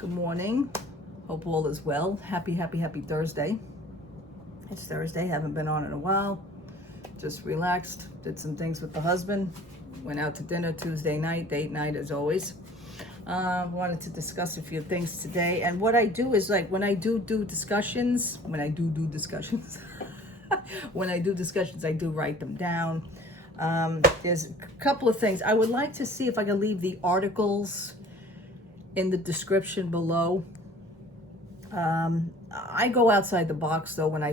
Good morning. Hope all is well. Happy Thursday. It's Thursday. Haven't been on in a while. Just relaxed. Did some things with the husband. Went out to dinner Tuesday night. Date night as always. Wanted to discuss a few things today. And what I do is like when I do discussions, when I do discussions, I do write them down. There's a couple of things. I would like to see if I can leave the articles in the description below. I go outside the box though when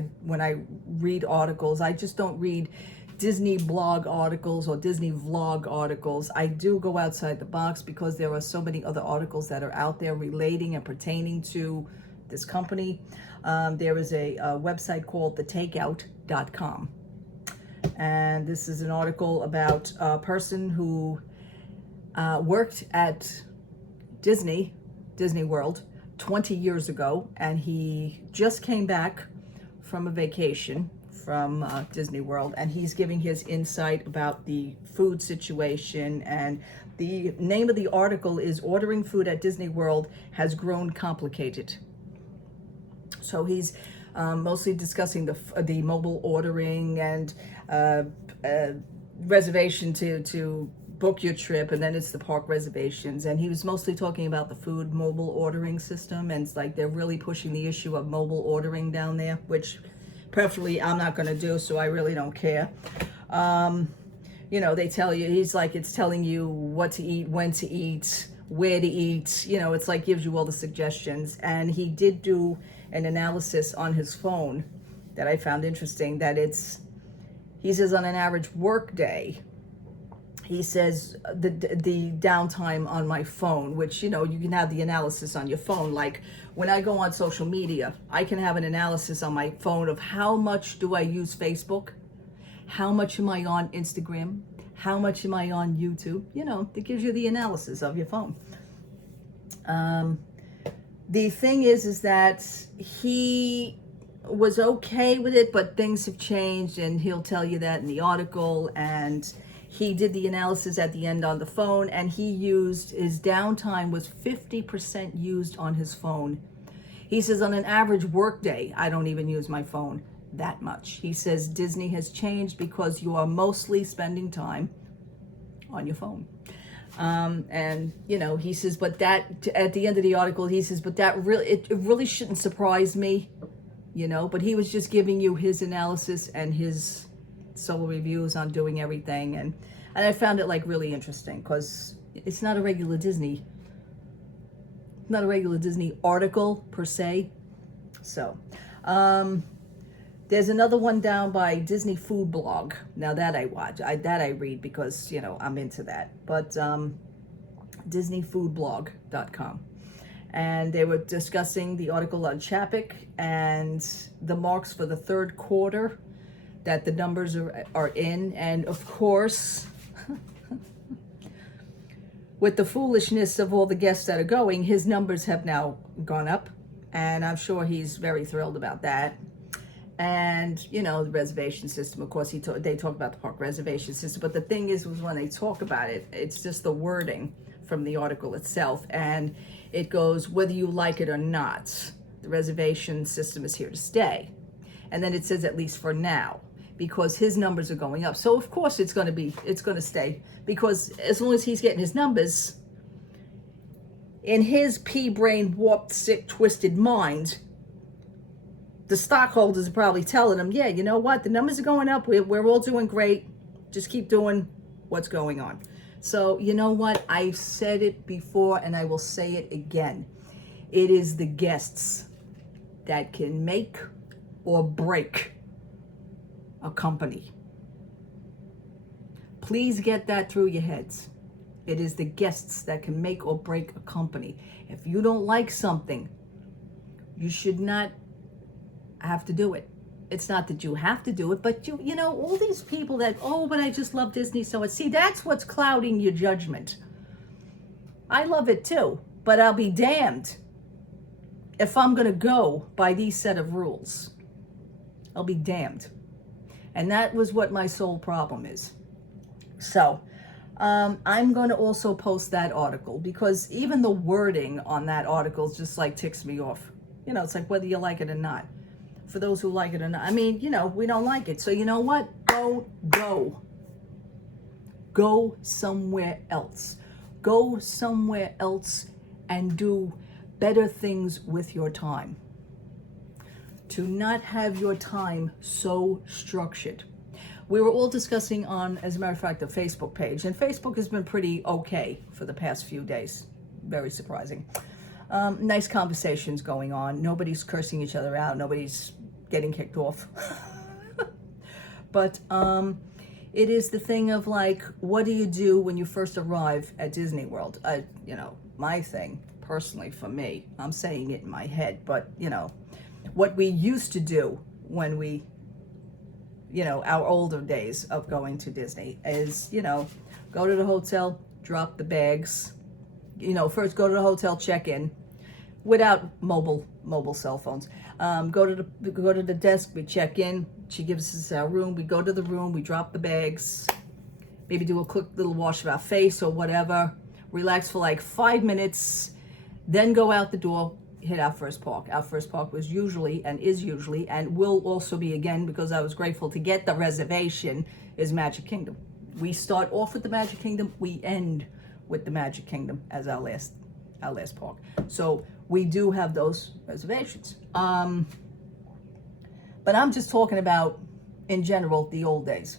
I read articles. I just don't read Disney blog articles or Disney vlog articles. I do go outside the box because there are so many other articles that are out there relating and pertaining to this company. There is a website called thetakeout.com. And this is an article about a person who worked at Disney World 20 years ago, and he just came back from a vacation from Disney World, and he's giving his insight about the food situation. And the name of the article is "Ordering Food at Disney World Has Grown Complicated." So he's mostly discussing the mobile ordering and reservation to book your trip, and then it's the park reservations. And he was mostly talking about the food mobile ordering system, and it's like they're really pushing the issue of mobile ordering down there, which preferably I'm not going to do, so I really don't care. They tell you, he's like, it's telling you what to eat, when to eat, where to eat, it's like gives you all the suggestions. And he did do an analysis on his phone that I found interesting, that he says on an average work day, he says the downtime on my phone, which, you can have the analysis on your phone. Like when I go on social media, I can have an analysis on my phone of how much do I use Facebook? How much am I on Instagram? How much am I on YouTube? It gives you the analysis of your phone. The thing is that he was okay with it, but things have changed, and he'll tell you that in the article. And he did the analysis at the end on the phone, and his downtime was 50% used on his phone. He says on an average work day, I don't even use my phone that much. He says Disney has changed because you are mostly spending time on your phone. He says, but that, at the end of the article, he says, but that it really shouldn't surprise me, but he was just giving you his analysis and his solo reviews on doing everything. And I found it like really interesting because it's not a regular Disney article per se. So, there's another one down by Disney Food Blog. Now that I watch, that I read because, I'm into that. But DisneyFoodBlog.com. And they were discussing the article on Chapek and the marks for the third quarter that the numbers are in. And of course, with the foolishness of all the guests that are going, his numbers have now gone up. And I'm sure he's very thrilled about that. And, the reservation system, of course, they talk about the park reservation system. But the thing is when they talk about it, it's just the wording from the article itself. And it goes, whether you like it or not, the reservation system is here to stay. And then it says, at least for now, because his numbers are going up. So, of course, it's going to stay. Because as long as he's getting his numbers, in his pea-brain, warped, sick, twisted mind, the stockholders are probably telling him, yeah, you know what? The numbers are going up. We're all doing great. Just keep doing what's going on. So, you know what? I've said it before and I will say it again. It is the guests that can make or break a company. Please get that through your heads. It is the guests that can make or break a company. If you don't like something, you should not have to do it. It's not that you have to do it, but all these people that, but I just love Disney so much. See, that's what's clouding your judgment. I love it too, but I'll be damned if I'm going to go by these set of rules. I'll be damned. And that was what my sole problem is. So, I'm going to also post that article because even the wording on that article just like ticks me off. You know, it's like whether you like it or not. For those who like it or not. I mean, you know, we don't like it. So you know what? Go. Go somewhere else. Go somewhere else and do better things with your time. To not have your time so structured. We were all discussing on, as a matter of fact, the Facebook page, and Facebook has been pretty okay for the past few days. Very surprising. Nice conversations going on. Nobody's cursing each other out. Nobody's getting kicked off. But it is the thing of like, what do you do when you first arrive at Disney World? You know, my thing, personally for me, I'm saying it in my head, but you know, what we used to do when we, you know, our older days of going to Disney is, you know, go to the hotel, drop the bags, you know, first go to the hotel, check in without mobile cell phones. Go to the desk, we check in, she gives us our room, we go to the room, we drop the bags, maybe do a quick little wash of our face or whatever, relax for like 5 minutes, then go out the door, hit our first park. Our first park was usually and is usually and will also be again, because I was grateful to get the reservation, is Magic Kingdom. We start off with the Magic Kingdom, we end with the Magic Kingdom as our last park. So we do have those reservations. But I'm just talking about, in general, the old days.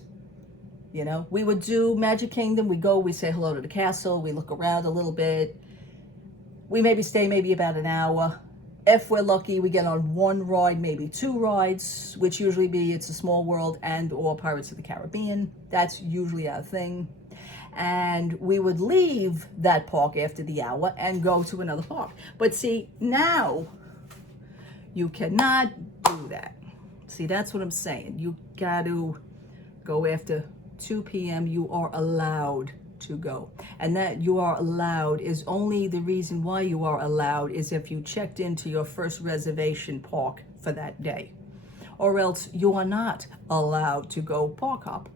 You know, we would do Magic Kingdom, we go, we say hello to the castle, we look around a little bit. We maybe stay about an hour. If we're lucky, we get on one ride, maybe 2 rides, which usually be It's a Small World and or Pirates of the Caribbean. That's usually our thing. And we would leave that park after the hour and go to another park. But see, now you cannot do that. See, that's what I'm saying. You got to go after 2 p.m. You are allowed to go. And that you are allowed is only the reason why you are allowed is if you checked into your first reservation park for that day. Or else you are not allowed to go park hop.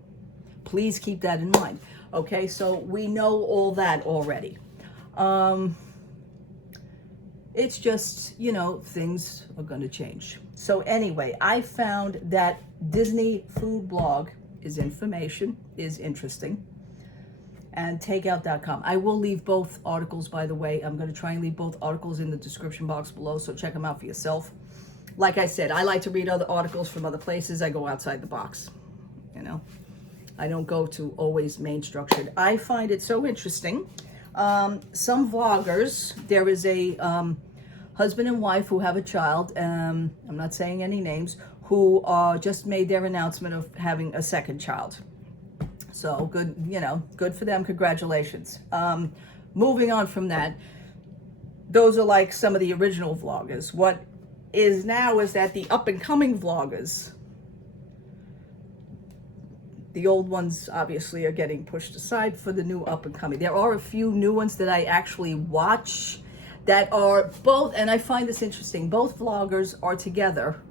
Please keep that in mind. Okay, so we know all that already. It's just, you know, things are going to change. So anyway, I found that Disney Food Blog is information, is interesting. And takeout.com. I will leave both articles, by the way. I'm going to try and leave both articles in the description box below, so check them out for yourself. Like I said, I like to read other articles from other places. I go outside the box, you know. I don't go to always main structured. I find it so interesting. Some vloggers, there is a husband and wife who have a child, I'm not saying any names, who just made their announcement of having a second child. So good, you know, good for them. Congratulations. Moving on from that, those are like some of the original vloggers. What is now is that the up and coming vloggers, the old ones obviously are getting pushed aside for the new up and coming. There are a few new ones that I actually watch that are both, and I find this interesting, both vloggers are together,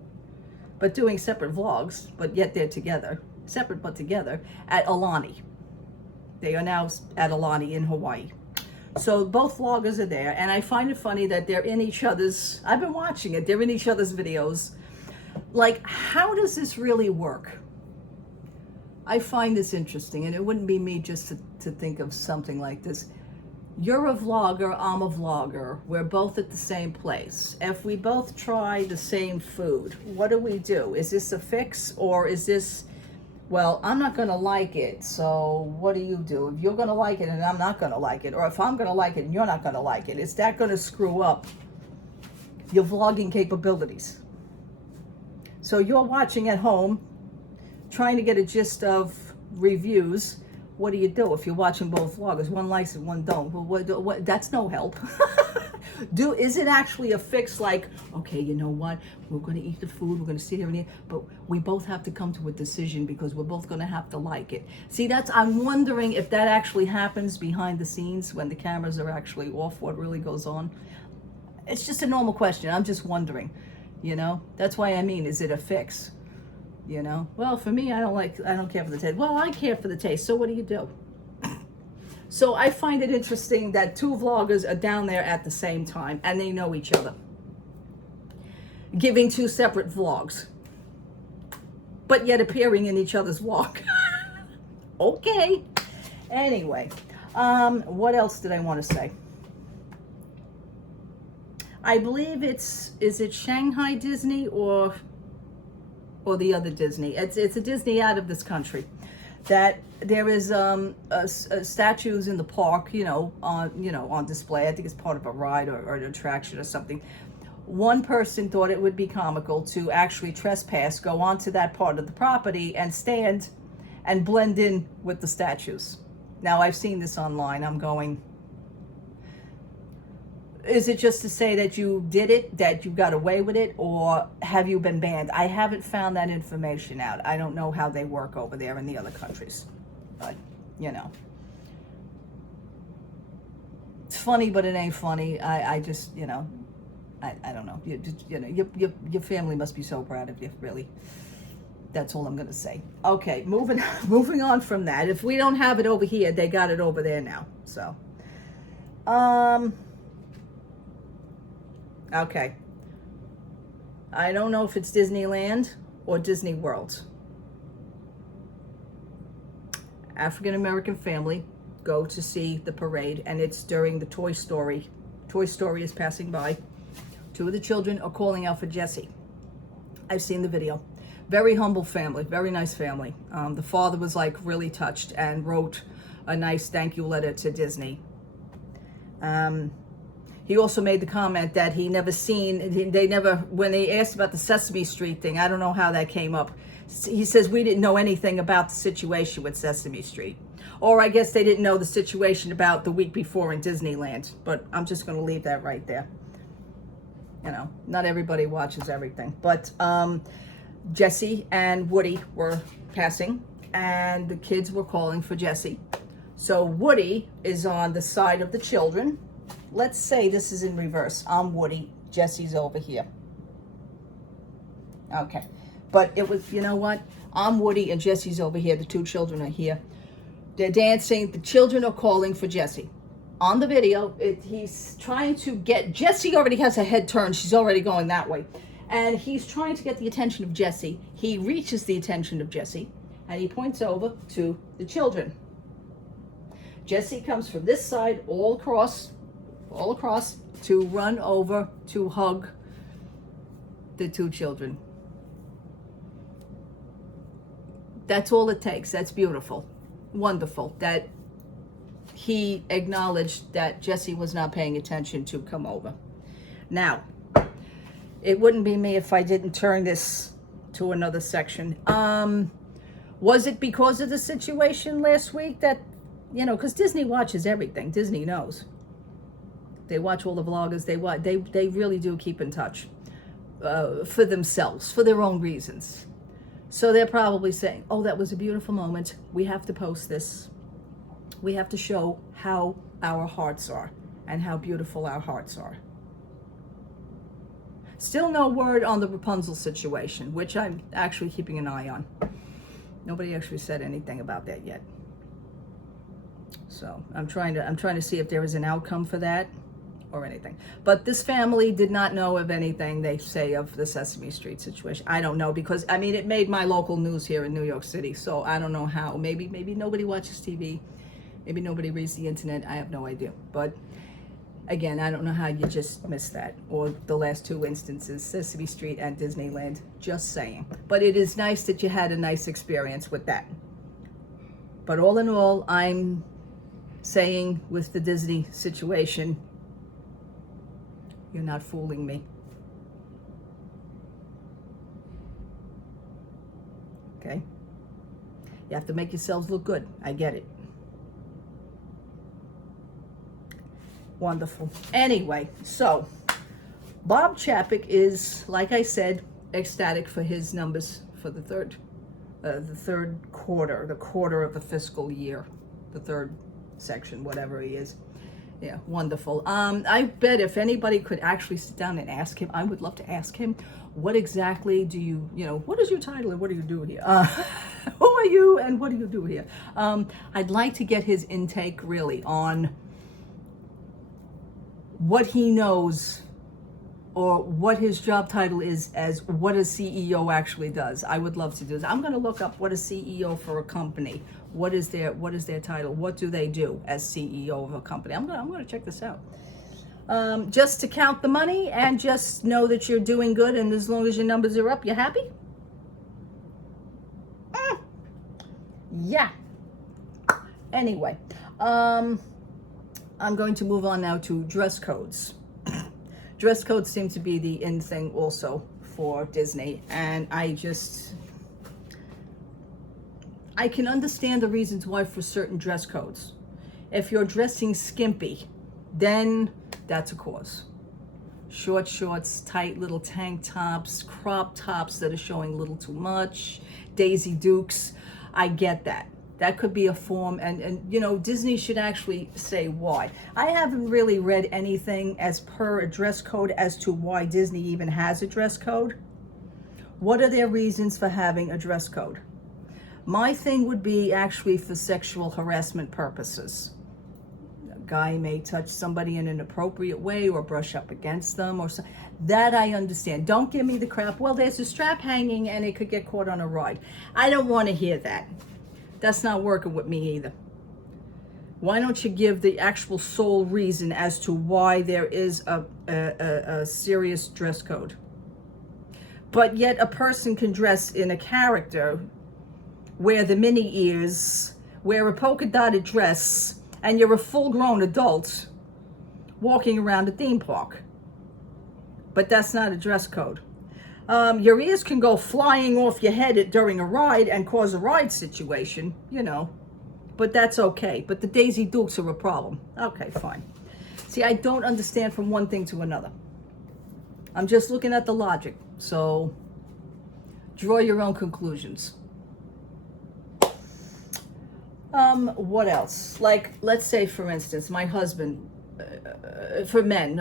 but doing separate vlogs, but yet they're together. Separate but together, at Aulani. They are now at Aulani in Hawaii. So both vloggers are there, and I find it funny that they're in each other's, I've been watching it, they're in each other's videos. Like, how does this really work? I find this interesting, and it wouldn't be me just to think of something like this. You're a vlogger, I'm a vlogger. We're both at the same place. If we both try the same food, what do we do? Is this a fix, or is this, well, I'm not going to like it, so what do you do? If you're going to like it and I'm not going to like it, or if I'm going to like it and you're not going to like it, is that going to screw up your vlogging capabilities? So you're watching at home, trying to get a gist of reviews. What do you do if you're watching both vloggers? One likes it, one don't. Well, what, that's no help. Is it actually a fix like, okay, you know what? We're going to eat the food, we're going to sit here and eat, but we both have to come to a decision because we're both going to have to like it. See, I'm wondering if that actually happens behind the scenes when the cameras are actually off, what really goes on. It's just a normal question. I'm just wondering, you know? That's why I mean, is it a fix? You know, well, for me, I don't care for the taste. Well, I care for the taste. So what do you do? So I find it interesting that two vloggers are down there at the same time and they know each other, giving two separate vlogs, but yet appearing in each other's vlog. Okay. Anyway, what else did I want to say? I believe is it Shanghai Disney or the other Disney? It's a Disney out of this country. That there is statues in the park, on display. I think it's part of a ride or an attraction or something. One person thought it would be comical to actually trespass, go onto that part of the property and stand and blend in with the statues. Now, I've seen this online. I'm going, is it just to say that you did it, that you got away with it, or have you been banned? I haven't found that information out. I don't know how they work over there in the other countries. But, it's funny, but it ain't funny. I just, I don't know. Your family must be so proud of you, really. That's all I'm going to say. Okay, moving on from that. If we don't have it over here, they got it over there now. So, okay. I don't know if it's Disneyland or Disney World. African American family go to see the parade, and it's during the Toy Story. Toy Story is passing by. Two of the children are calling out for Jessie. I've seen the video. Very humble family, very nice family. The father was like really touched and wrote a nice thank you letter to Disney. He also made the comment that when they asked about the Sesame Street thing, I don't know how that came up. He says, we didn't know anything about the situation with Sesame Street. Or I guess they didn't know the situation about the week before in Disneyland. But I'm just going to leave that right there. Not everybody watches everything. But Jessie and Woody were passing, and the kids were calling for Jessie. So Woody is on the side of the children. Let's say this is in reverse. I'm Woody, Jessie's over here. Okay. But it was, you know what? I'm Woody and Jessie's over here. The two children are here. They're dancing. The children are calling for Jessie. On the video, he's trying to get, Jessie already has her head turned. She's already going that way. And he's trying to get the attention of Jessie. He reaches the attention of Jessie, and he points over to the children. Jessie comes from this side all across to run over to hug the two children. That's all it takes. That's beautiful. Wonderful. That he acknowledged that Jessie was not paying attention to come over. Now, it wouldn't be me if I didn't turn this to another section. Was it because of the situation last week that, because Disney watches everything. Disney knows. They watch all the vloggers. They really do keep in touch for themselves, for their own reasons. So they're probably saying, oh, that was a beautiful moment. We have to post this. We have to show how our hearts are and how beautiful our hearts are. Still no word on the Rapunzel situation, which I'm actually keeping an eye on. Nobody actually said anything about that yet. So I'm trying to see if there is an outcome for that or anything. But this family did not know of anything, they say, of the Sesame Street situation. I don't know, because it made my local news here in New York City. So I don't know how. Maybe nobody watches TV. Maybe nobody reads the internet. I have no idea. But again, I don't know how you just missed that, or the last two instances, Sesame Street and Disneyland. Just saying. But it is nice that you had a nice experience with that. But all in all, I'm saying with the Disney situation, you're not fooling me. Okay? You have to make yourselves look good. I get it. Wonderful. Anyway, so Bob Chapek is, like I said, ecstatic for his numbers for the third quarter, the quarter of the fiscal year, the third section, whatever he is. Yeah, wonderful. I bet if anybody could actually sit down and ask him, I would love to ask him, what exactly do you, what is your title and what do you do here? Who are you and what do you do here? I'd like to get his intake really on what he knows or what his job title is as what a CEO actually does. I would love to do this. I'm going to look up what a CEO for a company. What is their title? What do they do as CEO of a company? I'm going to check this out. Just to count the money and just know that you're doing good, and as long as your numbers are up, you're happy? Yeah. Anyway, I'm going to move on now to dress codes. Dress codes seem to be the in thing also for Disney, and I can understand the reasons why for certain dress codes. If you're dressing skimpy, then that's a cause. Short shorts, tight little tank tops, crop tops that are showing a little too much, Daisy Dukes, I get that. That could be a form, and Disney should actually say why. I haven't really read anything as per a dress code as to why Disney even has a dress code. What are their reasons for having a dress code? My thing would be actually for sexual harassment purposes. A guy may touch somebody in an appropriate way or brush up against them or so. That I understand. Don't give me the crap, well, there's a strap hanging and it could get caught on a ride. I don't want to hear that. That's not working with me either. Why don't you give the actual sole reason as to why there is a serious dress code? But yet a person can dress in a character, wear the mini ears, wear a polka dotted dress, and you're a full-grown adult walking around a theme park. But that's not a dress code. Your ears can go flying off your head during a ride and cause a ride situation, but that's okay. But the Daisy Dukes are a problem. Okay, fine. See, I don't understand from one thing to another. I'm just looking at the logic. So draw your own conclusions. What else? Like, let's say, for instance, my husband, for men,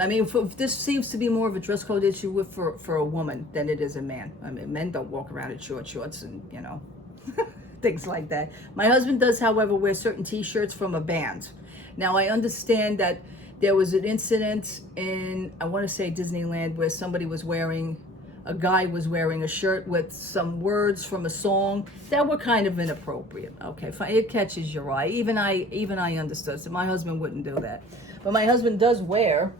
this seems to be more of a dress code issue for a woman than it is a man. Men don't walk around in short shorts and, things like that. My husband does, however, wear certain t-shirts from a band. Now, I understand that there was an incident in, I want to say Disneyland, where a guy was wearing a shirt with some words from a song that were kind of inappropriate. Okay, fine. It catches your eye. Even I understood. So my husband wouldn't do that. But my husband does wear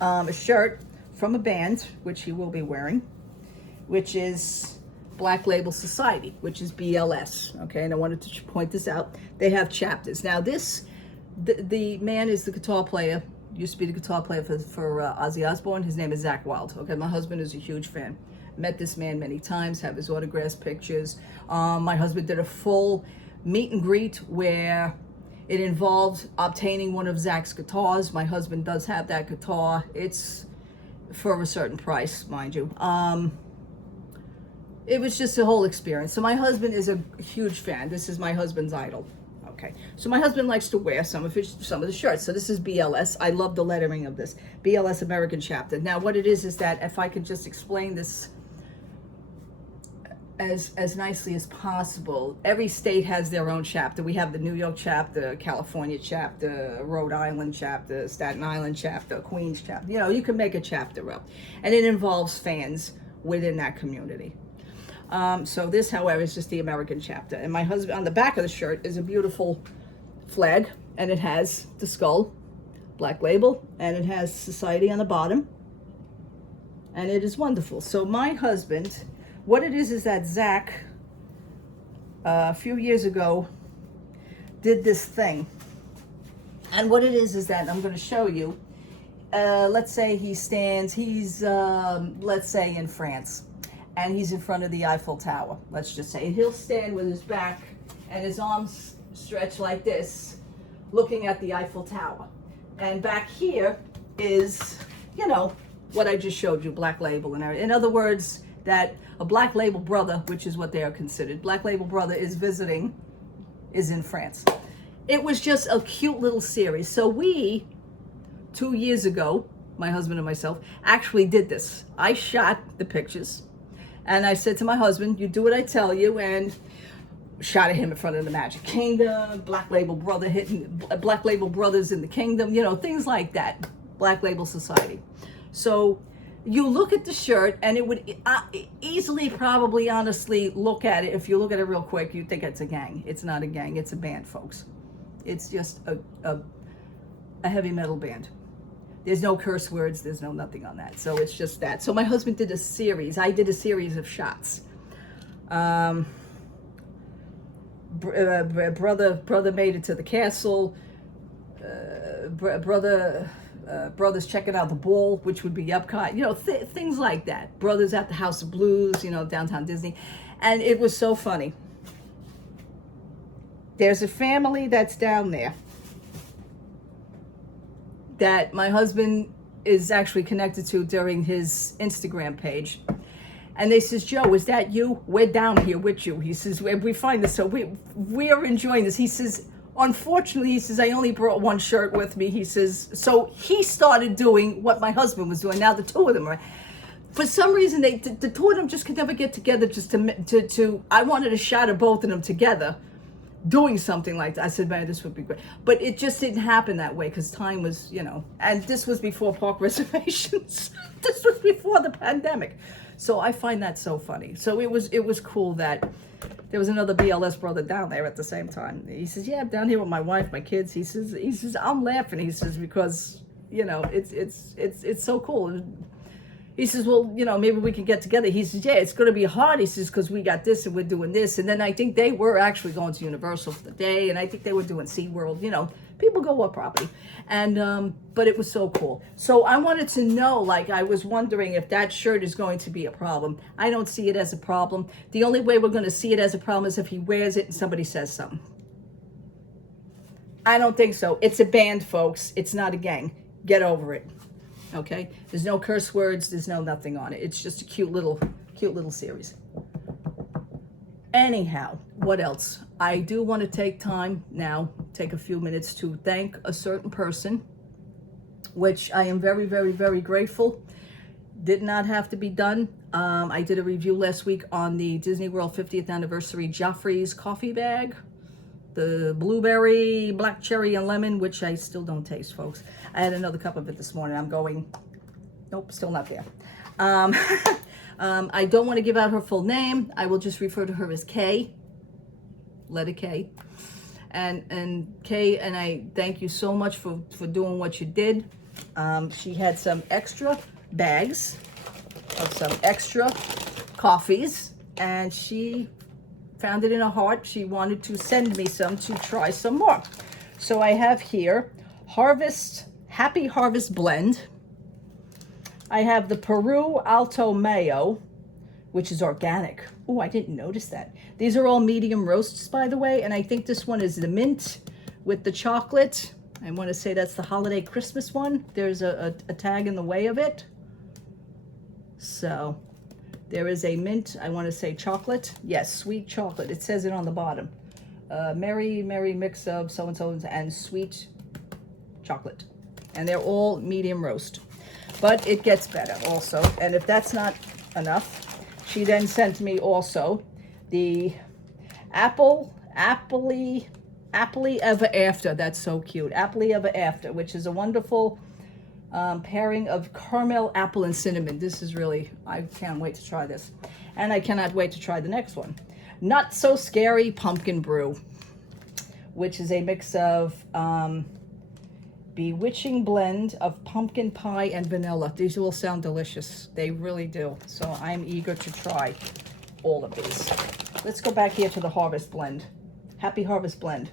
a shirt from a band, which he will be wearing, which is Black Label Society, which is BLS. Okay, and I wanted to point this out. They have chapters. Now the man is the guitar player, used to be the guitar player for Ozzy Osbourne. His name is Zakk Wylde. Okay, my husband is a huge fan. Met this man many times, have his autographs, pictures. My husband did a full meet and greet where it involved obtaining one of Zakk's guitars. My husband does have that guitar. It's for a certain price, mind you. It was just a whole experience. So my husband is a huge fan. This is my husband's idol. Okay, so my husband likes to wear some of the shirts. So this is BLS. I love the lettering of this. BLS American chapter. Now what it is that if I could just explain this as nicely as possible. Every state has their own chapter. We have the New York chapter, California chapter, Rhode Island chapter, Staten Island chapter, Queens chapter. You can make a chapter up. And it involves fans within that community. So this, however, is just the American chapter. And my husband, on the back of the shirt, is a beautiful flag. And it has the skull, Black Label, and it has Society on the bottom. And it is wonderful. So my husband, what it is that Zakk, a few years ago, did this thing. And what it is that I'm going to show you. Let's say he's, let's say in France, and he's in front of the Eiffel Tower, let's just say. And he'll stand with his back and his arms stretched like this, looking at the Eiffel Tower. And back here is, what I just showed you, Black Label and everything. In other words, that a Black Label brother, which is what they are considered, Black Label brother is in France. it was just a cute little series. So we, 2 years ago, my husband and myself, actually did this. I shot the pictures, and I said to my husband, you do what I tell you, and shot at him in front of the Magic Kingdom, Black Label Brothers in the Kingdom, you know, things like that. Black Label Society. So you look at the shirt, and it would easily, probably, honestly, look at it. If you look at it real quick, you think it's a gang. It's not a gang. It's a band, folks. It's just a heavy metal band. There's no curse words. There's no nothing on that. So it's just that. So my husband did a series. I did a series of shots. Brother made it to the castle. Brothers checking out the ball, which would be Epcot, you know, things like that. Brothers at the House of Blues, you know, downtown Disney. And it was so funny. There's a family that's down there that my husband is actually connected to during his Instagram page. And they says, Joe, is that you? We're down here with you. He says, we find this, so we are enjoying this. He says, unfortunately, he says, I only brought one shirt with me. He says, so he started doing what my husband was doing. Now the two of them are, for some reason, the two of them just could never get together just to I wanted a shot of both of them together doing something like that. I said, man, this would be great. But it just didn't happen that way because time was, you know, and this was before park reservations. This was before the pandemic. So I find that so funny. So it was cool that there was another BLS brother down there at the same time. He says, yeah, I'm down here with my wife, my kids. He says, I'm laughing. He says, because, you know, it's so cool. He says, well, you know, maybe we can get together. He says, yeah, it's going to be hard. He says, because we got this and we're doing this. And then I think they were actually going to Universal for the day. And I think they were doing SeaWorld. You know, people go up property. And, but it was so cool. So I wanted to know, like, I was wondering if that shirt is going to be a problem. I don't see it as a problem. The only way we're going to see it as a problem is if he wears it and somebody says something. I don't think so. It's a band, folks. It's not a gang. Get over it. Okay, there's no curse words, there's no nothing on it. It's just a cute little series. Anyhow, what else? I do want to take time now, take a few minutes to thank a certain person, which I am very, very, very grateful. Did not have to be done. I did a review last week on the Disney World 50th anniversary Joffrey's coffee bag. The blueberry, black cherry, and lemon, which I still don't taste, folks. I had another cup of it this morning. I'm going, nope, still not there. I don't want to give out her full name. I will just refer to her as Kay, letter K. And Kay, and I thank you so much for doing what you did. She had some extra bags of some extra coffees, and she found it in her heart. She wanted to send me some to try some more. So I have here Happy Harvest Blend. I have the Peru Alto Mayo, which is organic. Oh, I didn't notice that. These are all medium roasts, by the way, and I think this one is the mint with the chocolate. I want to say that's the holiday Christmas one. There's a tag in the way of it. So there is a mint, I want to say chocolate. Yes, sweet chocolate. It says it on the bottom. Merry mix of so-and-so and sweet chocolate. And they're all medium roast. But it gets better also. And if that's not enough, she then sent me also the Appley Ever After. That's so cute. Appley Ever After, which is a wonderful pairing of caramel, apple, and cinnamon. This is really, I can't wait to try this. And I cannot wait to try the next one. Not So Scary Pumpkin Brew, which is a mix of bewitching blend of pumpkin pie and vanilla. These will sound delicious. They really do. So I'm eager to try all of these. Let's go back here to the Harvest Blend. Happy Harvest Blend.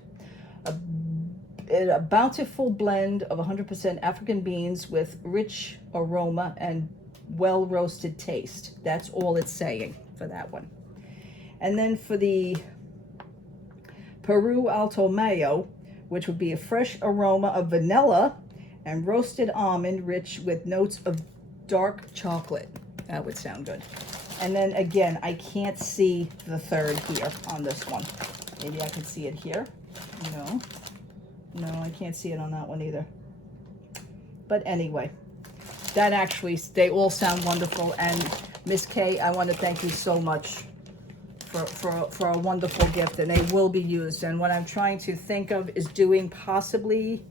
A bountiful blend of 100% African beans with rich aroma and well-roasted taste. That's all it's saying for that one. And then for the Peru Alto Mayo, which would be a fresh aroma of vanilla and roasted almond rich with notes of dark chocolate. That would sound good. And then again, I can't see the third here on this one. Maybe I can see it here. No. No, I can't see it on that one either. But anyway, that actually, they all sound wonderful. And Miss Kay, I want to thank you so much for a wonderful gift, and they will be used. And what I'm trying to think of is doing possibly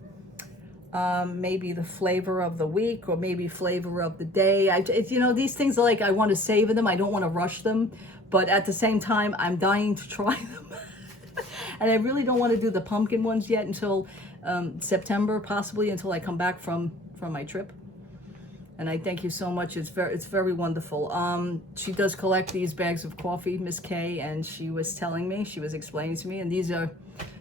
maybe the flavor of the week, or maybe flavor of the day. It's, you know, these things are like, I want to savor them. I don't want to rush them, but at the same time, I'm dying to try them. And I really don't want to do the pumpkin ones yet until September, possibly until I come back from my trip. And I thank you so much. It's very wonderful. She does collect these bags of coffee, Miss Kay, and she was telling me, she was explaining to me, and these are,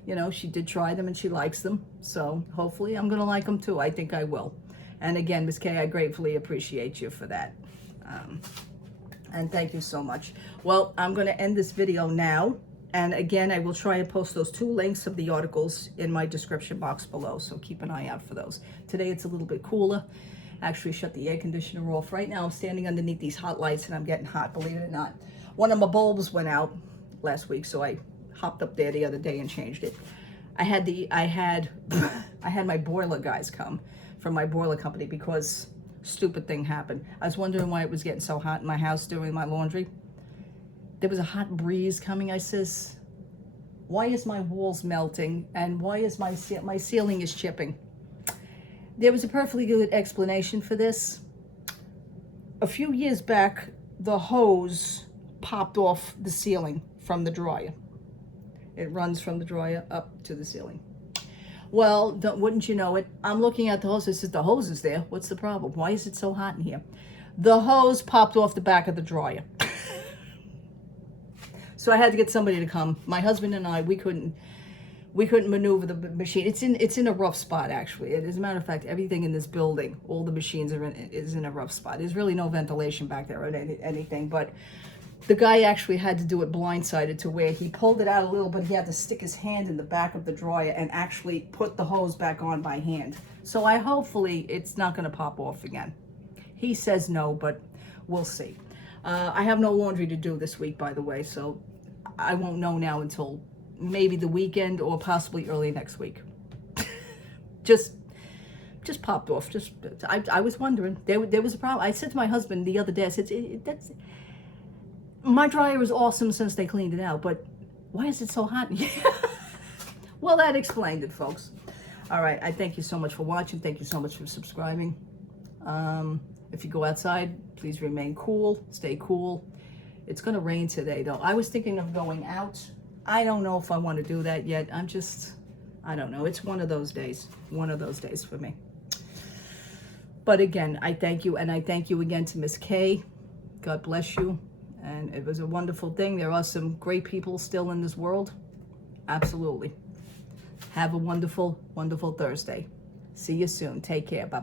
you know, she did try them and she likes them. So hopefully I'm gonna like them too. I think I will. And again, Miss Kay, I gratefully appreciate you for that. And thank you so much. Well, I'm gonna end this video now. And again, I will try and post those 2 links of the articles in my description box below. So keep an eye out for those. Today it's a little bit cooler. Actually shut the air conditioner off. Right now I'm standing underneath these hot lights and I'm getting hot, believe it or not. One of my bulbs went out last week, so I hopped up there the other day and changed it. I had my boiler guys come from my boiler company because stupid thing happened. I was wondering why it was getting so hot in my house doing my laundry. There was a hot breeze coming. I says, why is my walls melting and why is my ceiling is chipping? There was a perfectly good explanation for this. A few years back, the hose popped off the ceiling from the dryer. It runs from the dryer up to the ceiling. Well, wouldn't you know it, I'm looking at the hose. I said, the hose is there. What's the problem? Why is it so hot in here? The hose popped off the back of the dryer. So I had to get somebody to come. My husband and I, we couldn't maneuver the machine. It's in a rough spot, actually. As a matter of fact, everything in this building, all the machines is in a rough spot. There's really no ventilation back there or anything, but the guy actually had to do it blindsided, to where he pulled it out a little, but he had to stick his hand in the back of the dryer and actually put the hose back on by hand. So hopefully it's not going to pop off again. He says no, but we'll see. I have no laundry to do this week, by the way, so I won't know now until maybe the weekend or possibly early next week. just popped off. I was wondering. There was a problem. I said to my husband the other day, I said, my dryer is awesome since they cleaned it out, but why is it so hot in here? Well, that explained it, folks. All right, I thank you so much for watching. Thank you so much for subscribing. If you go outside, please remain cool. Stay cool. It's going to rain today, though. I was thinking of going out. I don't know if I want to do that yet. I don't know. It's one of those days. One of those days for me. But again, I thank you. And I thank you again to Miss Kay. God bless you. And it was a wonderful thing. There are some great people still in this world. Absolutely. Have a wonderful, wonderful Thursday. See you soon. Take care. Bye.